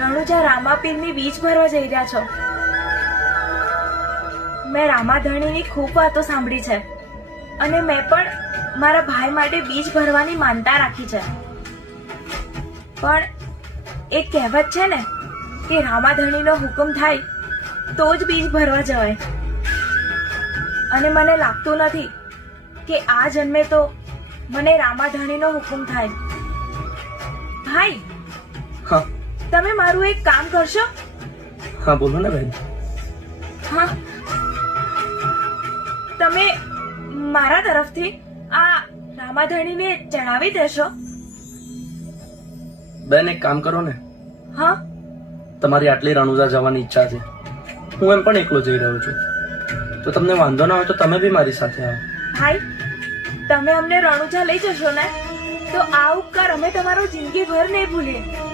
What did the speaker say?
રણુજા રામાપીરની બીજ ભરવા જઈ રહ્યા છો. મેં રામાધણીની ખૂબ વાતો સાંભળી છે અને મેં પણ મારા ભાઈ માટે બીજ ભરવાની માનતા રાખી છે. પણ એક કહેવત છે ને કે રામાધણીનો હુકમ થાય તો જ બીજ ભરવા જવાય. અને મને લાગતું નથી કે આ જન્મે તો મને રામાધણીનો હુકમ થાય. ભાઈ, હા તમે મારું એક કામ કરશો? હા બોલો ને બેન. હા, તમે મારા તરફથી આ રામાધણીને જણાવી દેશો? બેન એક કામ કરો ને, હા, તમારી આટલી રણુજા જવાની ઈચ્છા છે, હું એમ પણ એકલો જઈ રહ્યો છું, તો તમને વાંધો ના હોય તો તમે બી મારી સાથે આવો. ભાઈ, તમે અમને રણુજા લઈ જશો ને તો આ ઉપકાર અમે તમારો જિંદગીભર નહીં ભૂલીએ.